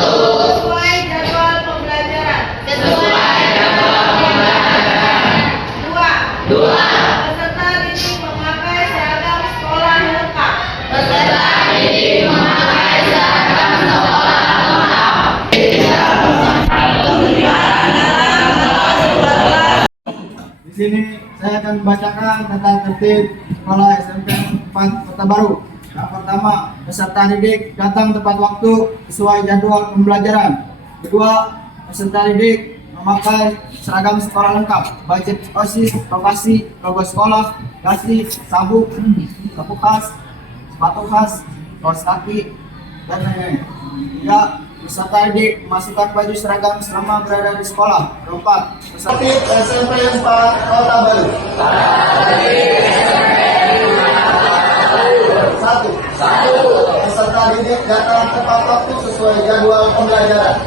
Sesuai jadwal pembelajaran. Dua. Peserta didik memakai seragam sekolah lengkap. Di sini saya akan membacakan tata tertib sekolah SMP 4 Kota Baru. Yang pertama, peserta didik datang tepat waktu sesuai jadwal pembelajaran. Kedua, peserta didik memakai seragam sekolah lengkap, baik OSIS, lokasi, logo sekolah, dasi, sabuk, sapu khas, sepatu khas, kaos kaki, dan lain-lain. Tiga, peserta didik memasukkan baju seragam selama berada di sekolah. Keempat, peserta didik SMP 4 Kota Baru. Satu, peserta didik datang tepat waktu sesuai jadwal pembelajaran.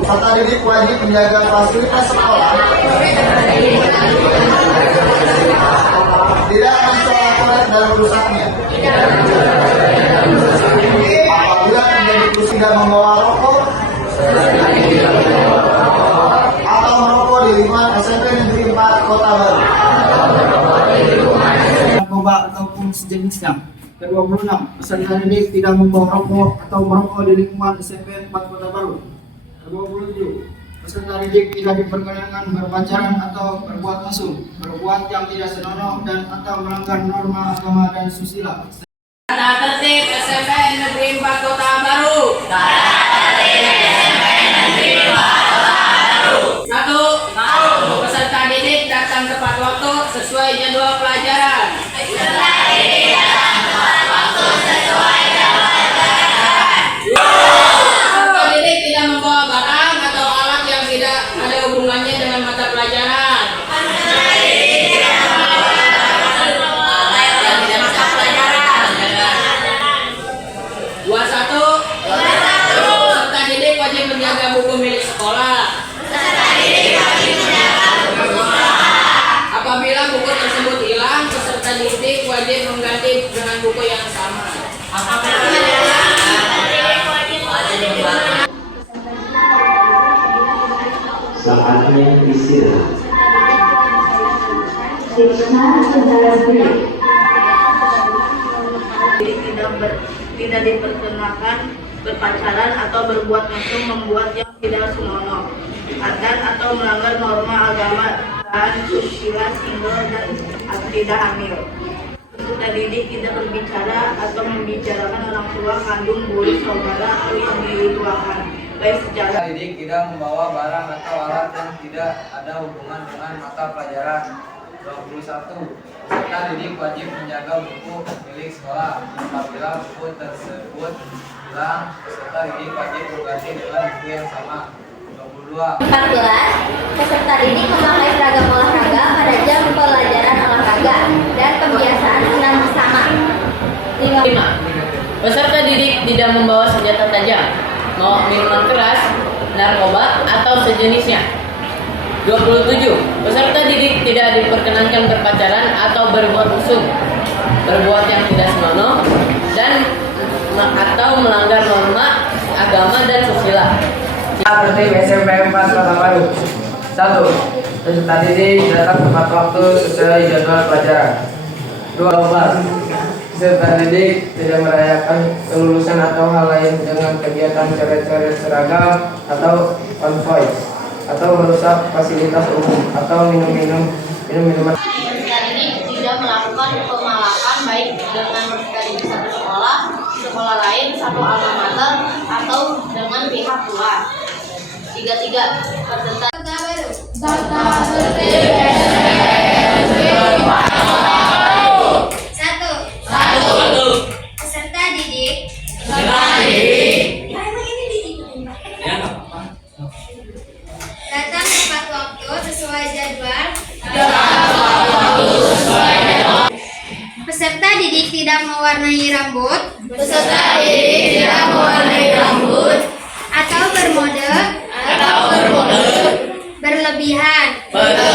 Peserta didik wajib menjaga fasilitas sekolah, tidak mencolok coret dalam rusaknya. Apabila menjadi kursi dan membawa rokok atau merokok di lingkungan SMP Negeri 4 Kota Baru. Narkoba ataupun sejenisnya. Ke-26, peserta didik tidak membawa rokok atau merokok di lingkungan SMP 4 Kota Baru. Ke-27, peserta didik tidak diperkenankan berpacaran atau berbuat mesum, berbuat yang tidak senonoh dan atau melanggar norma agama dan susila. Tata tertib SMP Negeri 4 Kota Baru. Satu, peserta didik datang tepat waktu sesuai jadwal pelajaran. Peserta didik tidak membawa barang atau alat yang tidak ada hubungannya dengan mata pelajaran. Dua satu, peserta didik wajib menjaga buku milik sekolah. Apabila buku tersebut hilang, peserta didik wajib mengganti dengan buku yang sama. Saatnya istirahat. Tidak diperkenakan berpacaran atau berbuat mesum, membuat yang tidak senonoh, dan atau melanggar norma agama dan susila, single dan tidak hamil. Peserta didik tidak berbicara atau membicarakan orang tua kandung, guru, saudara atau yang dituakan, baik secara. Peserta didik tidak membawa barang atau alat yang tidak ada hubungan dengan mata pelajaran. 21. Peserta didik wajib menjaga buku milik sekolah. Apabila buku tersebut hilang, peserta didik wajib mengganti dengan buku yang sama. 22. 14. Peserta didik memakai seragam olahraga pada jam pelajaran olahraga dan kebiasaan senam bersama. 5. Peserta didik tidak membawa senjata tajam, minuman keras, narkoba atau sejenisnya. 27. Peserta didik tidak diperkenankan berpacaran atau berbuat mesum, berbuat yang tidak senonoh dan atau melanggar norma agama dan susila. Tertib SMP 4 Kota Baru. 1. Peserta didik datang tepat waktu sesuai jadwal pelajaran. 2. Peserta didik tidak merayakan kelulusan atau hal lain dengan kegiatan coret-coret seragam atau konvoy, atau merusak fasilitas umum atau minuman. Peserta didik tidak melakukan pemalakan baik dengan peserta didik satu sekolah, sekolah lain, satu alma mater, atau dengan pihak luar. 3. Peserta baru. Tata tertib Satu. Peserta didik datang tepat waktu sesuai jadwal. Peserta didik tidak mewarnai rambut. Atau bermode berlebihan berlebihan.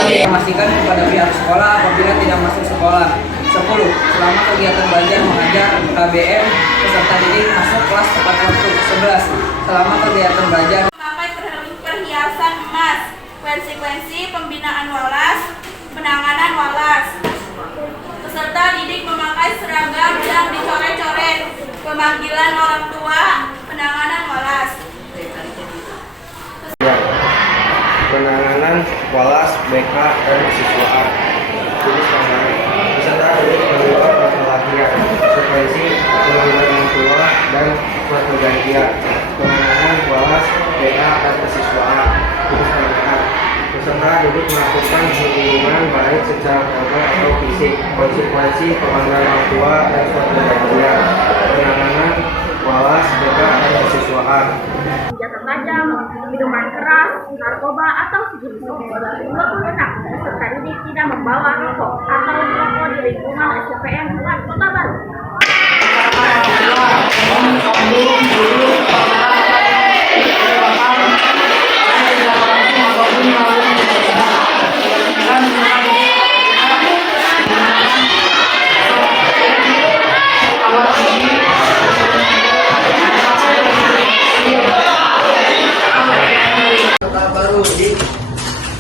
Informasikan kepada pihak sekolah apabila tidak masuk sekolah. 10. Selama kegiatan belajar mengajar KBM, peserta didik masuk kelas tepat waktu. 11. Selama kegiatan belajar Memakai perhiasan emas. Konsekuensi pembinaan walas, penanganan walas. Peserta didik memakai seragam yang dicoret-coret. Pemanggilan orang tua, penanganan walas. Penanganan walas BK dan siswaan. Jenis pelanggaran peserta didik melakukan pelatihan frekuensi penanganan orang tua dan surat pergantian. Penanganan walas BK dan siswaan. Jenis pelanggaran peserta didik melakukan hubungan baik secara verbal atau fisik. Konsekuensi pelanggaran orang tua dan surat pergantian. Penanganan walas BK dan siswaan. Senjata tajam, minuman keras, narkoba atau sejenisnya. 26. Peserta didik tidak membawa rokok atau merokok di lingkungan SCPN Kota Baru. Kota Baru di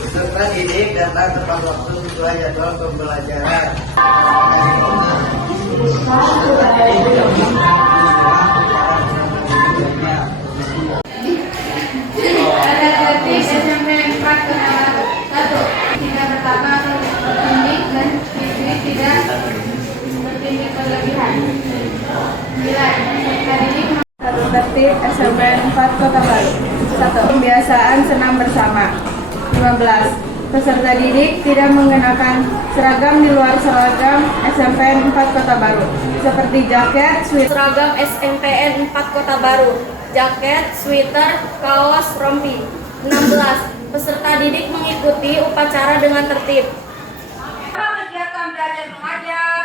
peserta didik datang tepat waktu sesuai jadwal pembelajaran. Ada tertib SMP 4 Kota Baru. 1. Tidak pertama atau bertindik dan tidak bertindik berlebihan. 9. Peserta didik Satu tertib SMP 4 Kota Baru. 1. Pembiasaan senam bersama. 15. Peserta didik tidak mengenakan seragam di luar seragam SMPN 4 Kota Baru, seperti jaket, sweater. Seragam SMPN 4 Kota Baru, jaket, sweater, kaos, rompi. 16. Peserta didik mengikuti upacara dengan tertib. Kegiatan belajar mengajar.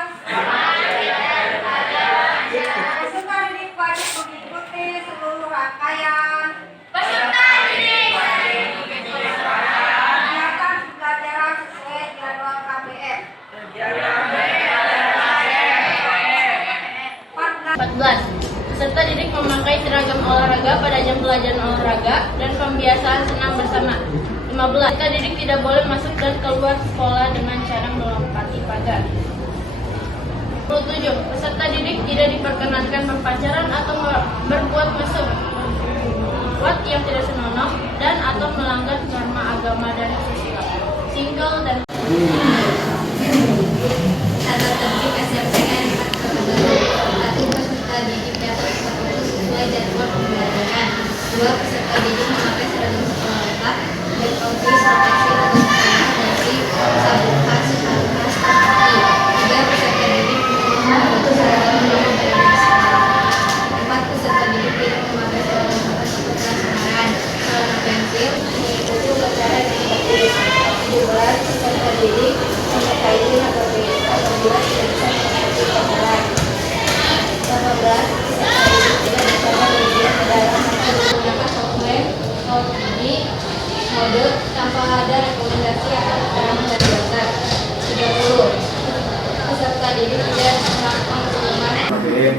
Peserta didik wajib mengikuti seluruh rangkaian. Kegiatan pembelajaran sesuai jadwal KBM. 14. Peserta didik memakai seragam olahraga pada jam pelajaran olahraga dan pembiasaan senam bersama. 15. Peserta didik tidak boleh masuk dan keluar sekolah dengan cara melompati pagar. 27. Peserta didik tidak diperkenankan berpacaran atau berbuat mesum, buat yang tidak senonoh dan atau melanggar norma agama dan sosial. Single dan Tata tertib SMPN 4 Kota Baru. 1. Peserta didik datang tepat waktu sesuai jadwal pembelajaran. 2. Peserta didik memakai seragam sekolah lengkap dan topi serta atau seragam sabuk khas seharusnya seperti. 3. Peserta didik memakai seragam yang berada di sekolah. 4. Peserta didik tidak memakai seragam atas seperti samaran, celana pensil, mengikuti upacara dengan tertib. 17. Peserta didik memakai izin apabila tidak bisa mengikuti upacara. 18. Peserta didik tidak bisa berpergian ke dalam atau menggunakan software di mode tanpa ada rekomendasi atau keterangan dari dokter. 30. Peserta didik tidak melakukan kerumunan. KBM.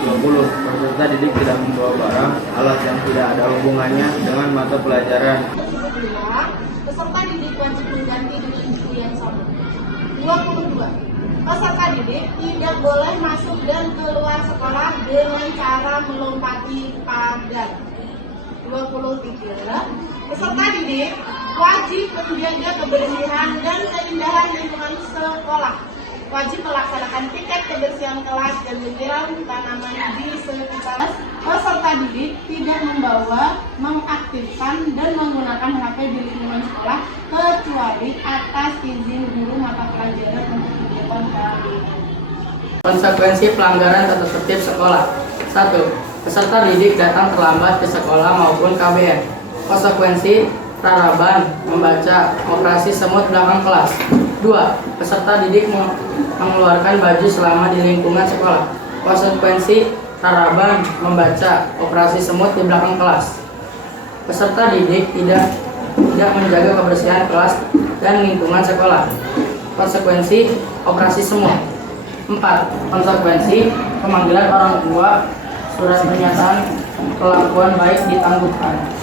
20. Peserta didik tidak membawa barang, alat yang tidak ada hubungannya dengan mata pelajaran. Peserta didik wajib mengganti dengan istri yang sama. 22. Peserta didik tidak boleh masuk dan keluar sekolah dengan cara melompati pagar. 23. Peserta didik wajib menjaga kebersihan dan keindahan lingkungan sekolah. Wajib melaksanakan piket kebersihan kelas dan menyiram tanaman di sekitar. Peserta didik tidak membawa, mengaktifkan, dan menggunakan HP di lingkungan sekolah kecuali atas izin guru mata pelajaran untuk kegiatan KBM. Konsekuensi pelanggaran tata tertib sekolah. 1. Peserta didik datang terlambat ke sekolah maupun KBM. Konsekuensi raraban, membaca, operasi semut belakang kelas. 2. Peserta didik mengeluarkan baju selama di lingkungan sekolah. Konsekuensi raraban, membaca, operasi semut di belakang kelas. Peserta didik tidak tidak menjaga kebersihan kelas dan lingkungan sekolah. Konsekuensi operasi semua. 4. Konsekuensi pemanggilan orang tua, surat pernyataan kelakuan baik ditangguhkan.